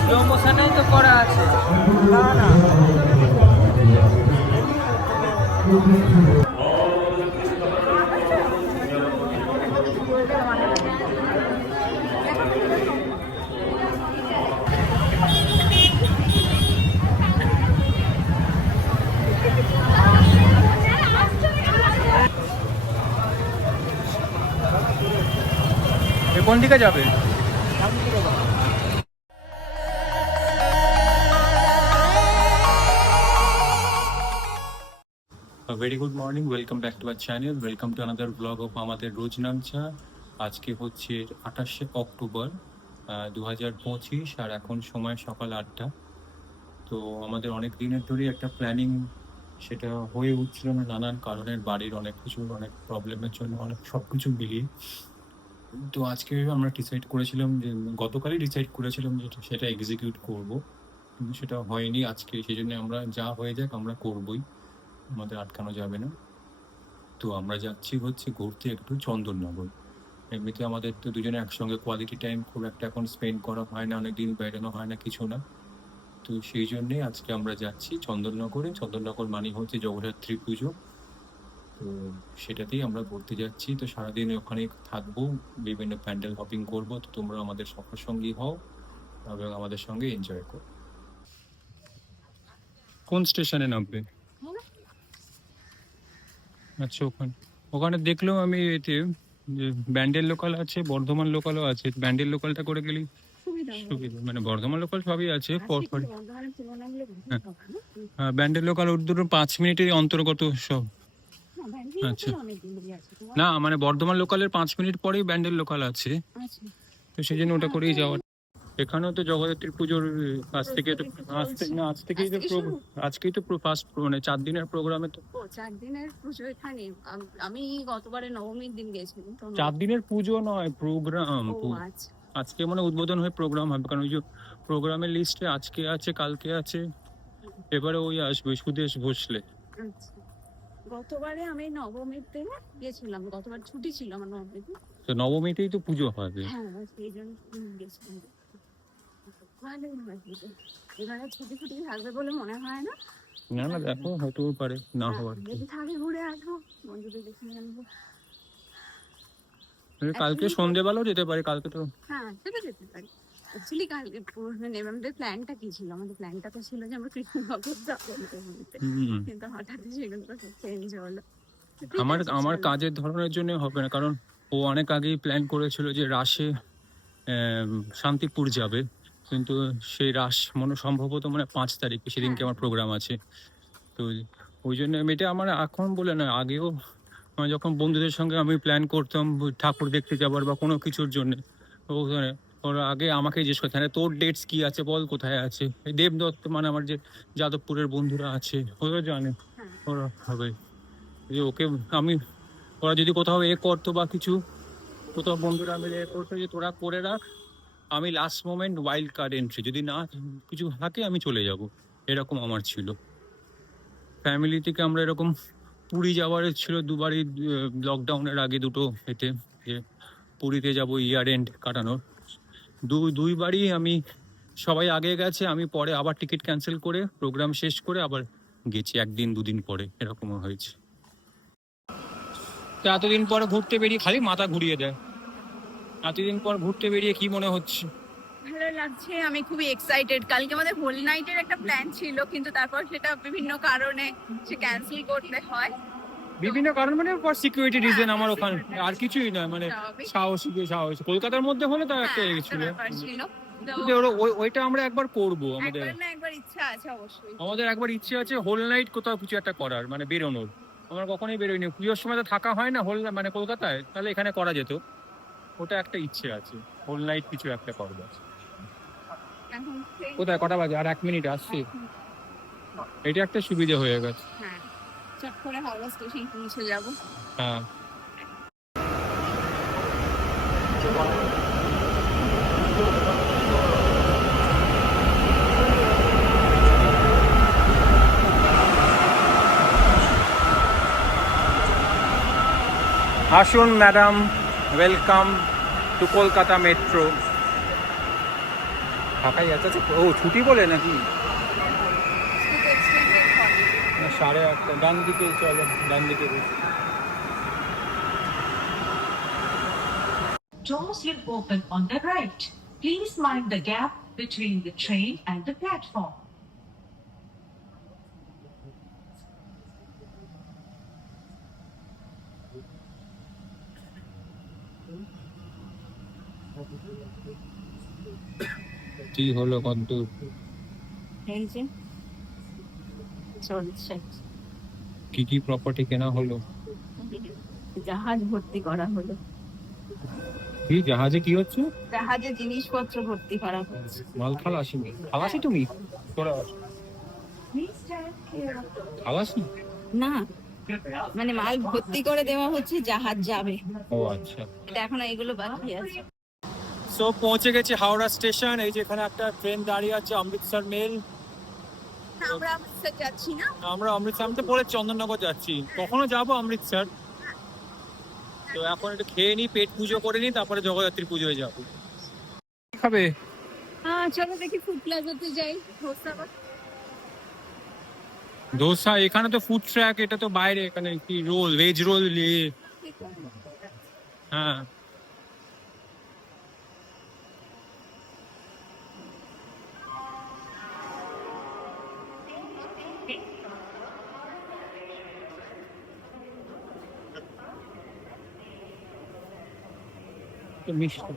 Slow মোশনেই তো করা আছে। না না। কোন দিকে যাবে? Very good morning welcome back to our channel welcome to another blog of আমাদের রোজ নামছা আজকে হচ্ছে আঠাশে অক্টোবর দু হাজার পঁচিশ, আর এখন সময় সকাল আটটা। তো আমাদের অনেক দিনের ধরেই একটা প্ল্যানিং সেটা হয়ে উঠছিল না, নানান কারণের বাড়ির অনেক কিছু, অনেক প্রবলেমের জন্য অনেক সব কিছু মিলিয়ে। তো আজকে আমরা ডিসাইড করেছিলাম যে, গতকালই ডিসাইড করেছিলাম যে সেটা এক্সিকিউট করব। কিন্তু সেটা হয়নি আজকে, সেই জন্য আমরা যা হয়ে যাক আমরা করবই। আমাদের আটকানো যাবে না। তো আমরা যাচ্ছি হচ্ছে ঘুরতে একটু চন্দননগর। এমনিতে আমাদের তো দুজনে একসঙ্গে কোয়ালিটি টাইম খুব একটা এখন স্পেন্ড করা হয় না অনেক দিন বেড়ানো হয় না কিছু না। তো সেই জন্যে আজকে আমরা যাচ্ছি চন্দননগরে। চন্দননগর মানে হচ্ছে জগদ্ধাত্রী পুজো। তো সেটাতেই আমরা ঘুরতে যাচ্ছি। তো সারাদিন ওখানে থাকব, বিভিন্ন প্যান্ডেল হপিং করব। তো তোমরা আমাদের সফর সঙ্গী হও এবং আমাদের সঙ্গে এনজয় করো। কোন স্টেশনে নামবে? আচ্ছা ওখানে। ওখানে দেখলাম আমি এতে যে ব্যান্ডেল লোকাল আছে বর্ধমান লোকালও আছে ব্যান্ডেল লোকালটা করে গেলেই সুবিধা মানে বর্ধমান লোকাল সবই আছে পর পর হ্যাঁ, ব্যান্ডেল লোকাল ওর দুটো পাঁচ মিনিটের অন্তর্গত সব। আচ্ছা। না মানে বর্ধমান লোকালের পাঁচ মিনিট পরেই ব্যান্ডেল লোকাল আছে। তো সেই জন্য ওটা করেই যাওয়া এখানেও তো জগদ্ধাত্রী পুজোর আজ থেকে তো আজ থেকে না আজ থেকেই তো? আজকেই তো ফার্স্ট মানে চার দিনের প্রোগ্রামে তো। চার দিনের পুজো এখানে। আমি গতবারে নবমীর দিন গেছিলাম চার দিনের পুজো নয় প্রোগ্রাম আচ্ছা। আজকে মানে উদ্বোধন হয়ে প্রোগ্রাম হবে কারণ ওই যে প্রোগ্রামের লিস্টে আজকে আছে কালকে আছে এবারে ওই আসবে সুদেশ ভোসলে আচ্ছা। গতবারে আমি নবমীর দিন গেছিলাম গতবার ছুটি ছিল আমার নবমীর দিন। তো নবমীতেই তো পুজো হবে। হ্যাঁ সেই জন্য গেছিলাম। ভালোই এবারে ছুটি ছুটি থাকবে বলে মনে হয় না? না না দেখো হতেও পারে না হ্যাঁ, হওয়ার। যদি থাকে ঘুরে আসব বন্ধুদের দেখে আনব কালকে সন্ধেবেলাও যেতে পারি কালকে তো। হ্যাঁ সেটা যেতে পারি। অ্যাকচুয়ালি কালকে মানে আমাদের প্ল্যানটা কি ছিল? আমাদের প্ল্যানটা তো ছিল যে আমরা কৃষ্ণনগর যাব কিন্তু হঠাৎ সেগুলো চেঞ্জ হলো। আমার আমার কাজের ধরনের জন্য হবে না কারণ ও অনেক আগেই প্ল্যান করেছিল যে রাশে শান্তিপুর যাবে। কিন্তু সেই রাস মনে সম্ভবত মানে পাঁচ তারিখে সেদিনকে আমার প্রোগ্রাম আছে। তো ওই জন্য আমি এটা আমার এখন বলে না আগেও মানে যখন বন্ধুদের সঙ্গে আমি প্ল্যান করতাম ঠাকুর দেখতে যাবার বা কোনো কিছুর জন্য ওখানে ওরা আগে আমাকে জিজ্ঞেস করতে "হ্যাঁ, তোর ডেটস কি আছে বল কোথায় আছে? এই দেব দত্ত মানে আমার যে যাদবপুরের বন্ধুরা আছে ওরা জানে। হ্যাঁ। ওরা হবে যে ওকে আমি ওরা যদি কোথাও এ করতো বা কিছু কোথাও বন্ধুরা মিলে এ করতো যে তোরা করে রাখ আমি last moment wild card entry যদি না কিছু থাকে আমি চলে যাব। এরকম আমার ছিল। ফ্যামিলি থেকে আমরা এরকম পুরী যাওয়ার ছিল দুবারই লকডাউনের আগে দুটো এতে যে পুরীতে যাব ইয়ার এন্ড কাটানোর। দু দুইবারই আমি সবাই আগে গেছে আমি পরে আবার টিকিট ক্যান্সেল করে প্রোগ্রাম শেষ করে আবার গেছি একদিন দুদিন পরে এরকমও হয়েছে। এতদিন পর ঘুরতে বেরিয়ে খালি মাথা ঘুরিয়ে দেয়। এতদিন পর ঘুরতে বেরিয়ে কি মনে হচ্ছে? ভালো লাগছে আমি খুবই এক্সাইটেড কালকে আমাদের হোল নাইটের একটা প্ল্যান ছিল কিন্তু তারপর সেটা বিভিন্ন কারণে সে ক্যান্সেল করতে হয়। বিভিন্ন কারণ মানে ফর সিকিউরিটি রিজন আমার ওখানে আর কিছুই নয় মানে। সাহস সাহস। কলকাতার মধ্যে হলে তো একটা হ্যাঁ, ছিল। ওইটা আমরা একবার করব আমাদের। একবার ইচ্ছা আছে অবশ্যই। আমাদের একবার ইচ্ছে আছে হোল নাইট কোথাও কিছু একটা করার মানে বেরোনোর। আমরা কখনোই বেরোইনি। পুজোর সময় তো থাকা হয় না হোল মানে কলকাতায় তাহলে এখানে করা যেত। ওটা একটা ইচ্ছে আছে। হোল নাইট কিছু একটা করব। কোথায়? কটা বাজে? আর এক মিনিট আসছি। এটা একটা সুবিধা হয়ে গেছে। হ্যাঁ। চট করে হাওড়া স্টেশন পৌঁছে যাব। হ্যাঁ। আসুন madam welcome to Kolkata metro ফাঁকাই আছে আচ্ছা ও ছুটি বলে নাকি সাড়ে আটটা ডান দিকে চলো ডান দিকে Doors will open on the right. Please mind the gap between the train and the platform. কি হলো কত এই যে চলছে। কি কি প্রপার্টি কেনা হলো? জাহাজ ভর্তি করা হলো। কি জাহাজে কি হচ্ছে? জাহাজে জিনিসপত্র ভর্তি করা হচ্ছে। মাল খালাসি? খালাসি তুমি? তোরা খালাসি? না মানে মাল ভর্তি করে দেওয়া হচ্ছে জাহাজ যাবে। ও আচ্ছা। এটা এখনও এগুলো বাকি আছে। সো পৌঁছে গেছি হাওড়া স্টেশন এই যে এখানে একটা ট্রেন দাঁড়িয়ে আছে অমৃতসর মেল আমরা অমৃতসর যাচ্ছি না? আমরা অমৃতসর আমি তো পরে চন্দননগর যাচ্ছি। কখনো যাব অমৃতসর তো এখন একটু খেয়ে নিই পেট পুজো করে নিই তারপরে জগদ্ধাত্রী পুজোয় যাব। খাবে? হ্যাঁ চলো দেখি ফুড প্লাজাতে যাই ধোসা বা- দোসা এখানে তো ফুড ট্র্যাক এটা তো বাইরে এখানে কি রোল ভেজ রোল হ্যাঁ।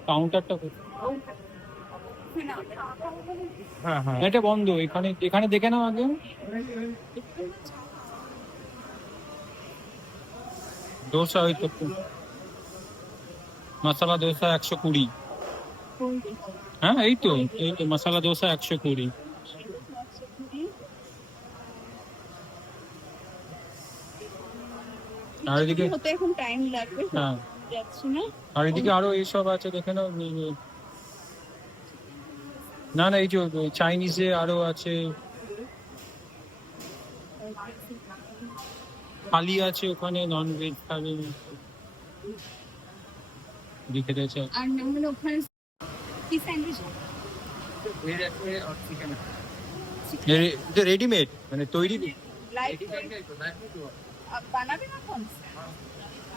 কাউন্টারটা হ্যাঁ হ্যাঁ এটা বন্ধ এখানে এখানে দেখে নাও আগে। দোসা মশলা দোসা একশো কুড়ি। হ্যাঁ এই তো এই তো মশলা দোসা একশো কুড়ি। আর এদিকে হতে এখন টাইম লাগবে। হ্যাঁ। যাচ্ছি না। আর এদিকে আরও এইসব আছে দেখে নাও নি- নি- এই যে চাইনিজে আরও আছে। থালি আছে ওখানে নন ভেজ থালি। দিকে রয়েছে আর না ওখানে কি স্যান্ডউইচ রেডিমেড মানে তৈরি লাইভ বানাবে না কোন?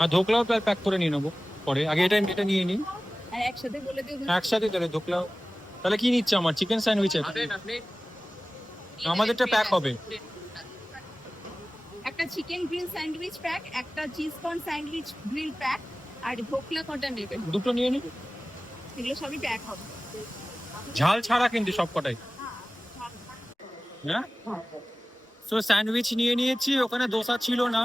আর ধোকলাও প্যাক করে নিয়ে নেব। পরে আগে এটা এটা নিয়ে নিই। আর একসাথে বলে দিও একসাথে তাহলে ধোকলাও। তাহলে কি নিচ্ছে আমার? চিকেন স্যান্ডউইচ আমাদেরটা প্যাক হবে। একটা চিকেন গ্রিল স্যান্ডউইচ প্যাক একটা cheese corn sandwich grill pack আর ভোকলা কটা নেবেন? দুটো নিয়ে নিই। এগুলো সবই প্যাক হবে। ঝাল ছাড়া কিন্তু সব কটাই হ্যাঁ। সো স্যান্ডউইচ নিয়ে নিয়েছি ওখানে দোসা ছিল না।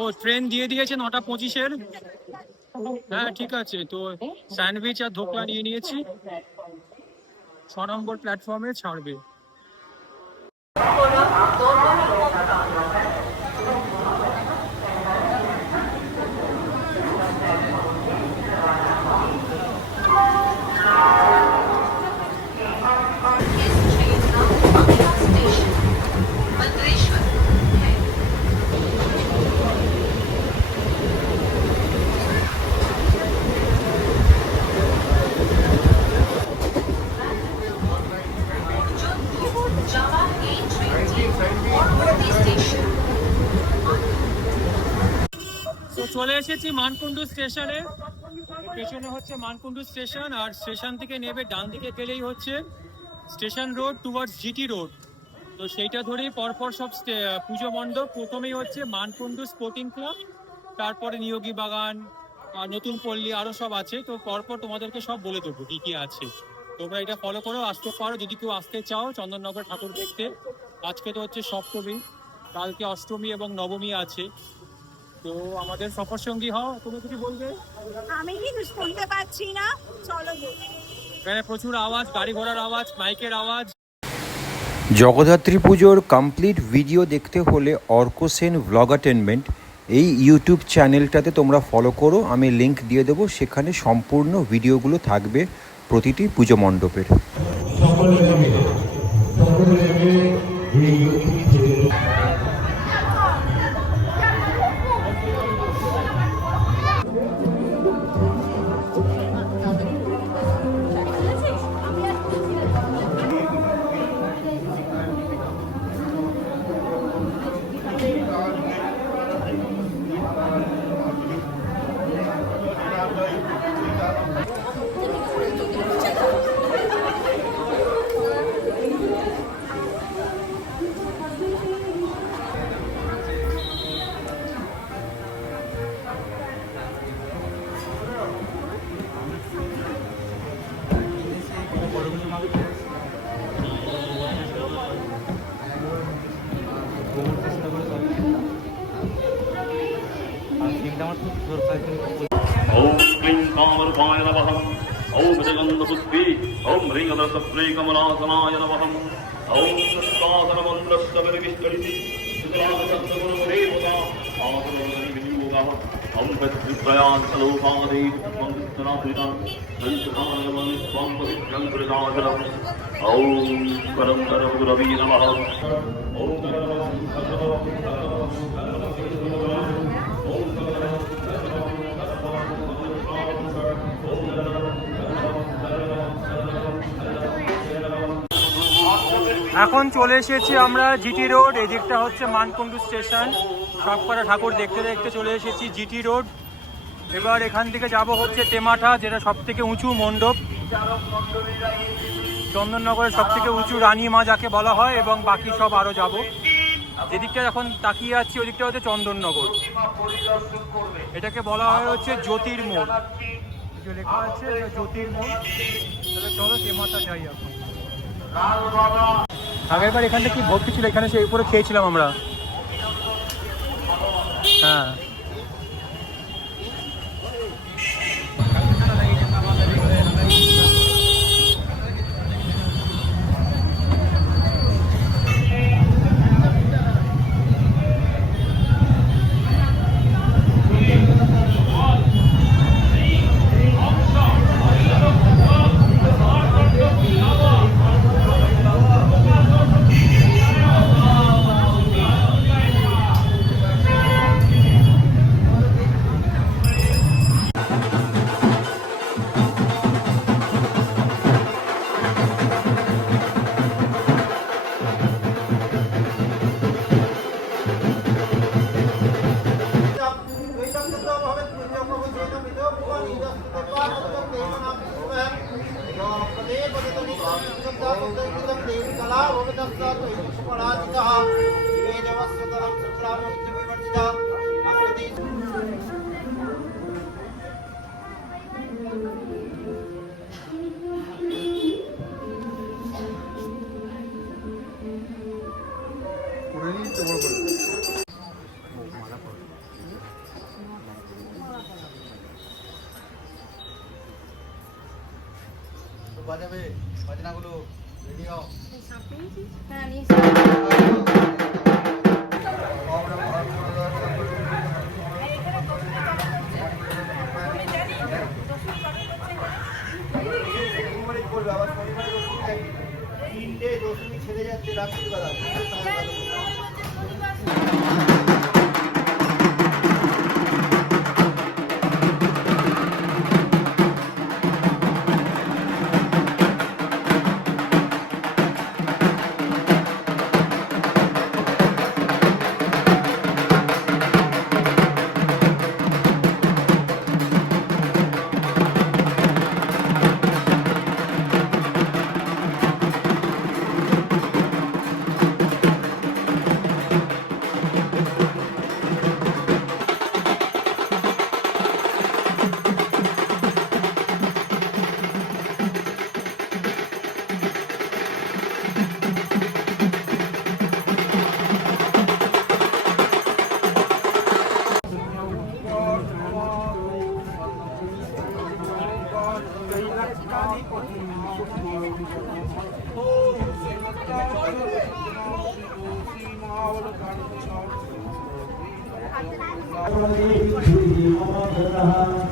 ও ট্রেন দিয়ে দিয়েছে নটা পঁচিশের? হ্যাঁ ঠিক আছে, তো স্যান্ডউইচ আর ধোকলা নিয়ে নিয়েছি। ছ নম্বর প্ল্যাটফর্মে ছাড়বে। চলে এসেছি মানকুণ্ডু স্টেশনে। পেছনে হচ্ছে মানকুণ্ডু স্টেশন, আর স্টেশন থেকে নেবে ডান দিকে গেলেই হচ্ছে station road towards GT road তো সেইটা ধরেই পরপর সব পুজো মণ্ডপ। প্রথমেই হচ্ছে মানকুণ্ডু স্পোর্টিং ক্লাব তারপরে নিয়োগী বাগান, আর নতুন পল্লী আরও সব আছে। তো পরপর তোমাদেরকে সব বলে দেবো কী কী আছে। তোমরা এটা ফলো করো, আসতে পারো। যদি কেউ আসতে চাও চন্দননগর ঠাকুর দেখতে, আজকে তো হচ্ছে সপ্তমী, কালকে অষ্টমী এবং নবমী আছে। তো আমাদের সফর সঙ্গী হও তুমি কিছু বলবে? আমি শুনতে পাচ্ছি না চলো এখানে প্রচুর আওয়াজ গাড়ি ঘোড়ার আওয়াজ বাইকের আওয়াজ। জগদ্ধাত্রী পুজোর কমপ্লিট ভিডিও দেখতে হলে অর্ক সেন ভ্লগাটেনমেন্ট এই ইউটিউব চ্যানেলটাতে তোমরা ফলো করো আমি লিংক দিয়ে দেবো সেখানে সম্পূর্ণ ভিডিওগুলো থাকবে প্রতিটি পুজো মণ্ডপের। ॐ तद्विप्रयान् सलोकादेवनाथुरितान् सञ्चकानमनि स्वां पवित्रं कृताचलम् ॐ परं परगुरवे नमः ॐ এখন চলে এসেছি আমরা জিটি রোড এদিকটা হচ্ছে মানকুণ্ডু স্টেশন সবকটা ঠাকুর দেখতে দেখতে চলে এসেছি জিটি রোড। এবার এখান থেকে যাব হচ্ছে তেমাঠা যেটা সব থেকে উঁচু মণ্ডপ। চন্দননগরের সব থেকে উঁচু রানী মা যাকে বলা হয়, এবং বাকি সব আরও যাব। যেদিকটা এখন তাকিয়ে আছি, ওদিকটা হচ্ছে চন্দননগর। এটাকে বলা হয় হচ্ছে জ্যোতির্মোড়। লেখা চলো তেমাঠা যাই এখন। আগের বার এখানটা কি ভর্তি ছিল? এখানে সে উপরে খেয়েছিলাম আমরা। হ্যাঁ বাজনাগুলো রেডি হও। তিনটে সো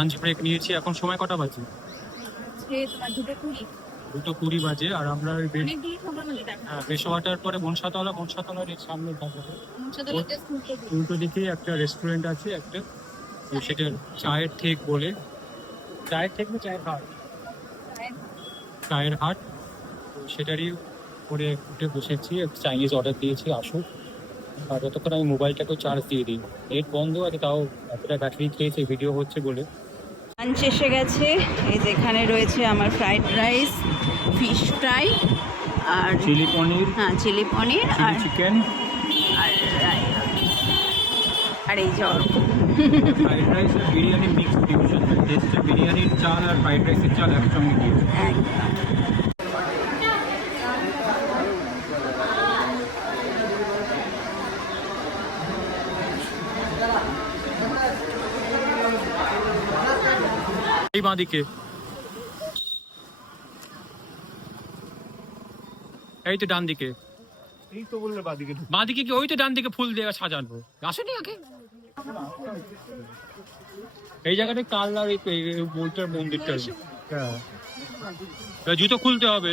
লাঞ্চ ব্রেক নিয়েছি এখন সময় কটা বাজে? দুটো কুড়ি। বাজে আর আমরা ওই হ্যাঁ, বেশওয়াটার পরে বনসাতলা বনসাতলার এর সামনে উল্টো দিকেই একটা রেস্টুরেন্ট আছে একটা সেটা চায়ের ঠেক বলে। চায়ের ঠেক না চায়ের হাট? চায়ের হাট। সেটারই করে উঠে বসেছি চাইনিজ অর্ডার দিয়েছি আসুক। আর যতক্ষণ আমি মোবাইলটাকেও চার্জ দিয়ে দিই। নেট বন্ধ আছে তাও এতটা ব্যাটারি খেয়েছে ভিডিও হচ্ছে বলে। লাঞ্চ এসে গেছে। এই যেখানে রয়েছে আমার ফ্রাইড রাইস ফিশ ফ্রাই আর চিলি পনির হ্যাঁ চিলি পনির আর চিকেন আর আর এই জল ফ্রাইড রাইস আর বিরিয়ানি মিক্স ফিউশন টেস্টে বিরিয়ানির চাল আর ফ্রাইড রাইসের চাল একসঙ্গে দিয়েছে। একদম। এই বাঁদিকে এই তো ডান দিকে। এই তো বললে বাদিকে বাঁদিকে কি ওই তো ডান দিকে ফুল দেওয়া সাজানো? আসেনি আগে? এই জায়গাটা কালনার এই বইটার মন্দিরটা। হ্যাঁ। জুতো খুলতে হবে।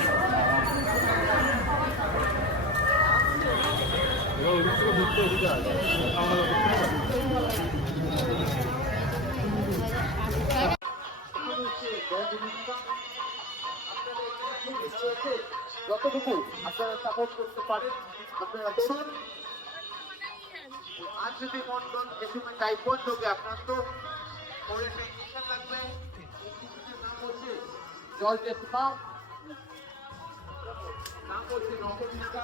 যতটুকু আপনারা সাপোর্ট করতে পারেন আপনারা করুন আর যদি মন্ডল এ সময় রোগে আক্রান্ত পরে একটা ইঞ্জেকশন লাগবে নাম হচ্ছে জল টেস্পা নাম হচ্ছে রকমিকা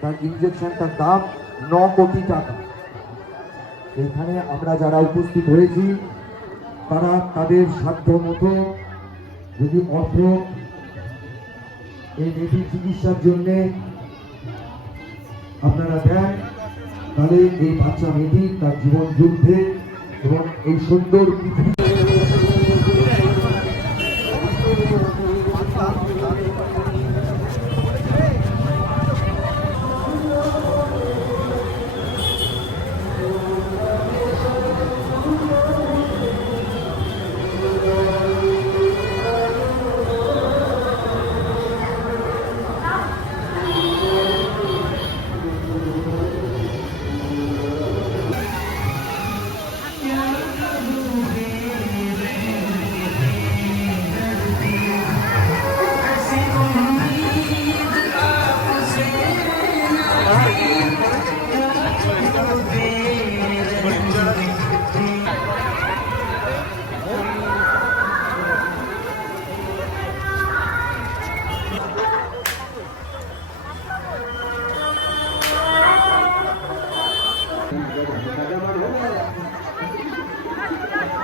তার ইঞ্জেকশনটার দাম ন কোটি টাকা। এখানে আমরা যারা উপস্থিত হয়েছি, তারা তাদের সাধ্য মতো যদি অর্থ এই মেয়েটির চিকিৎসার জন্যে আপনারা দেন, তাহলে এই বাচ্চা মেয়েটি তার জীবন যুদ্ধে এবং এই সুন্দর পৃথিবী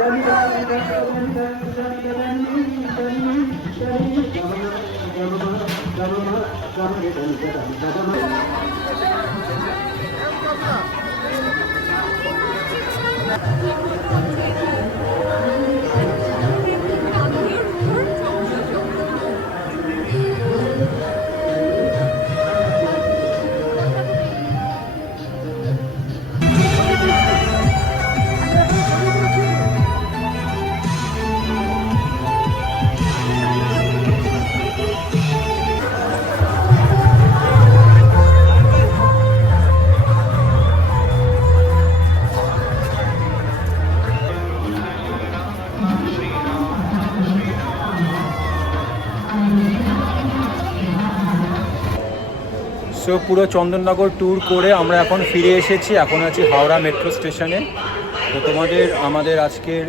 সো পুরো চন্দননগর ট্যুর করে আমরা এখন ফিরে এসেছি। এখন আছি হাওড়া মেট্রো স্টেশনে তো তোমাদের, আমাদের আজকের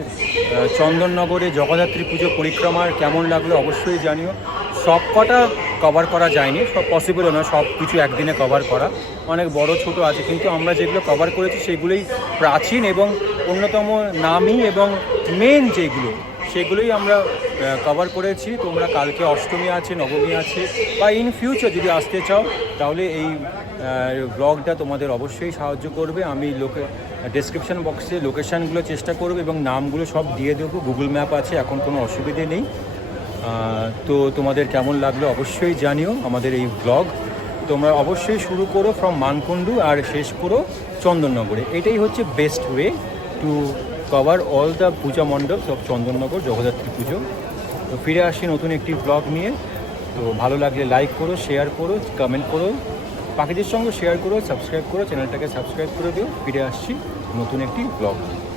চন্দননগরে জগদ্ধাত্রী পুজো পরিক্রমার কেমন লাগল অবশ্যই জানিও। সব কটা কভার করা যায়নি, সব পসিবলও না সব কিছু একদিনে কভার করা। অনেক বড়, ছোট আছে, কিন্তু আমরা যেগুলো কভার করেছি সেগুলোই প্রাচীন এবং অন্যতম নামী এবং মেন যেগুলো সেগুলোই আমরা কভার করেছি। তোমরা কালকে অষ্টমী আছে, নবমী আছে, বা ইন ফিউচার যদি আসতে চাও, তাহলে এই ব্লগটা তোমাদের অবশ্যই সাহায্য করবে। আমি লোকে ডেসক্রিপশন বক্সে লোকেশানগুলো চেষ্টা করব এবং নামগুলো সব দিয়ে দেবো। গুগল ম্যাপ আছে, এখন কোনো অসুবিধে নেই। তো তোমাদের কেমন লাগল অবশ্যই জানিও আমাদের এই ব্লগ তোমরা অবশ্যই শুরু করো ফ্রম মানকুণ্ডু আর শেষ করো চন্দননগরে। এটাই হচ্ছে best way to cover all the puja mandap সব চন্দননগর, জগদ্ধাত্রী পুজো। তো ফিরে আসি নতুন একটি ব্লগ নিয়ে। তো ভালো লাগলে লাইক করো শেয়ার করো কমেন্ট করো। পাখিদের সঙ্গে শেয়ার করো সাবস্ক্রাইব করো চ্যানেলটাকে সাবস্ক্রাইব করে দিও। ফিরে আসছি নতুন একটি ব্লগ নিয়ে।